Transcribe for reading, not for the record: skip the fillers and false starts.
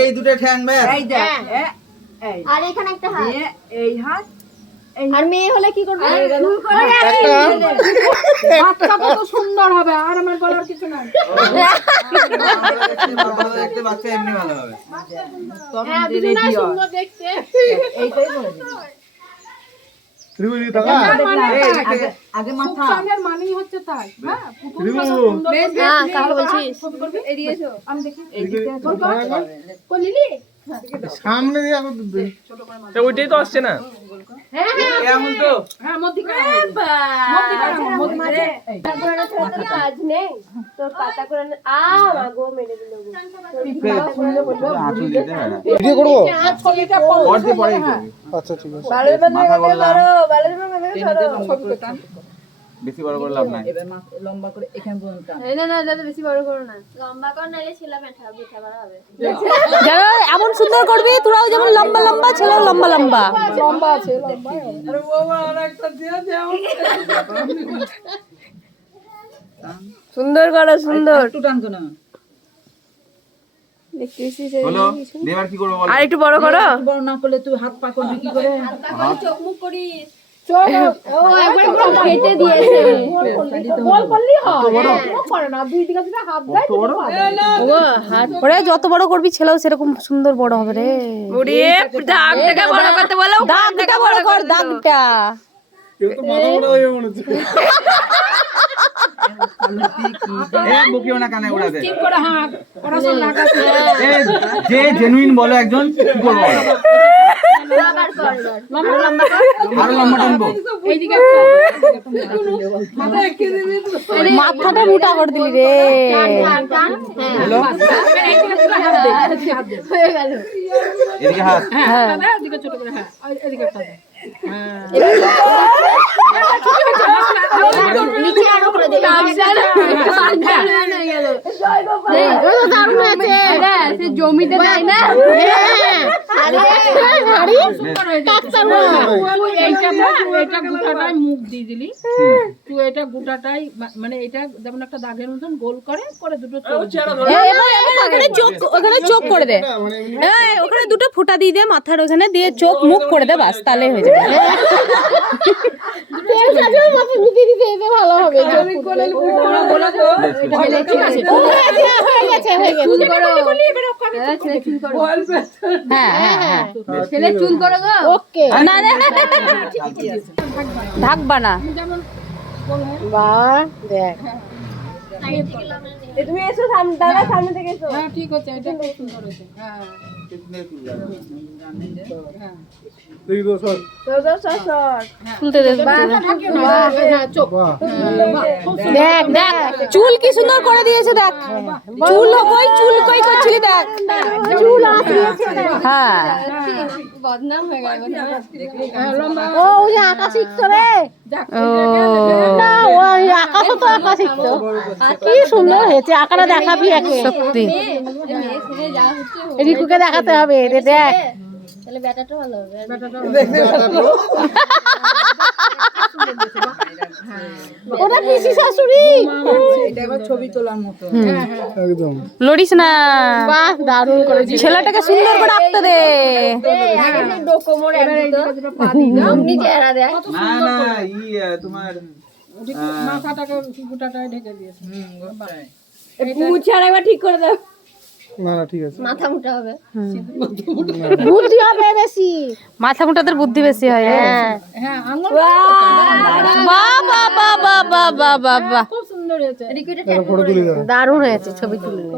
এই দুটো ঠ্যাং ব্যাস। এই দেখ আর এখানে একটা হাত এই হাত আর মেয়ে হলে কি করবে বাচ্চা কত সুন্দর হবে আর আমার বলার কিছু নাই দেখতে বাচ্চা এমনি ভালো হবে। হ্যাঁ দুজনে সুন্দর দেখতে এইটাই বলে দিই আগে মাথা সুখানের মানেই হচ্ছে তাই হ্যাঁ পুতুলটা সুন্দর হ্যাঁ কাকে বলছিস এড়িয়ে এসো আমি দেখি করলি সামনে দিয়ে ওইটাই তো আসছে না হ্যাঁ হ্যাঁ এমন তো হ্যাঁ মধ্যিখানে কাজ নেই তোর পাতা করে গো মেরে দিল ভিডিও করবো ছবিটা পড়তে পড়ে আচ্ছা ঠিক আছে মাথা বললাম বেশি বড় করে লাভ নাই। এবার লম্বা করে এখানে পর্যন্ত না দাদা বেশি বড় করো না লম্বা কর নালে ছেলা মেঠা বিঠা বড় হবে যারা এমন সুন্দর করবি তোরাও যেমন লম্বা লম্বা ছেলেও লম্বা লম্বা লম্বা আছে লম্বা আরে বাবা আরেকটা দিয়ে দাও সুন্দর করো সুন্দর একটু টানতো না হলো দেবার কি করব বল। আর একটু বড় করো বড় না করলে তুই হাত পা করবি কি করে চোখ মুখ করিস চল ও একবার পুরো কেটে দিয়েছে বল করলি হয় ও করে না দুই দিকে যদি হাত দেয় তো ওরে যত বড় করবি ছেলেও সেরকম সুন্দর বড় হবে রে উড়িয়ে দাগটাকে বড় করতে বলো দাগটা বড় কর দাগটা কেউ তো মাথা মোটা হয়ে মনে হচ্ছে বকিও না কানে উড়াতে। ঠিক করে হাত পড়াশোনা লাগাতে যে জেনুইন বলো একজন কি করবো আবার কর লম্বা লম্বা আরো লম্বা টানবো। এইদিকে মাথা এঁকে দিবি মাথাটা মোটা করে দিলি রে টান টান হ্যাঁ হলো হয়ে গেল এদিকে হাত হ্যাঁ এদিকে ছোট করে হ্যাঁ এদিকে একটা দে নিচে আরো করে দে সে জমিতে দেয় না তুই এইটা গোটাটাই মুখ দিয়ে দিলি তুই এটা গোটাটাই মানে এটা যেমন একটা দাগের মতন গোল করে করে দুটো ওখানে চোখ করে দে ওখানে দুটো ফুটা দিয়ে দে মাথার ওখানে দিয়ে চোখ মুখ করে দে বাস তাহলে হয়ে যাবে ভালো হবে ছেলে চুল করো গো ওকে না না ঢাকবা না তুমি এসো দাদা সামনে থেকে এসো হ্যাঁ ঠিক আছে এটা খুব সুন্দর হয়েছে হ্যাঁ দেখি তো স্যার তুলতে দে চোখ দেখ দেখ চুল কি সুন্দর করে দিয়েছে দেখ চুল কই করছিলি দেখ চুল হ্যাঁ বদনাম হয়ে গেল লম্বা ও ওই আঁকা শিখতো রে না ওই আঁকা তো আঁকা শিখতো কি সুন্দর হয়েছে আঁকাটা দেখাবি একে সত্যি যা হচ্ছে রিকুকে দেখাতে হবে রে দেখ তাহলে ব্যাটাটা ভালো হবে ওটা পিসি শাশুড়ি এটা এবার ছবি তোলার মতো একদম লড়িস না বাহ দারুণ করেছিস ছেলেটাকে সুন্দর করে আঁকতে দে ডোকোমোর এমনি চেহারা দেখ না না তোমার মাথাটাকে গোটাটাই ঢেকে দিয়েছে মুছে আর একবার ঠিক করে দাও না না ঠিক আছে মাথা মোটা হবে বুদ্ধি হবে বেশি মাথা মোটাদের বুদ্ধি বেশি হয় হ্যাঁ আঙুল বাবা বাবা বাবা বাবা খুব সুন্দর হয়েছে ফটো তুলে দাও দারুণ হয়েছে ছবি তুলে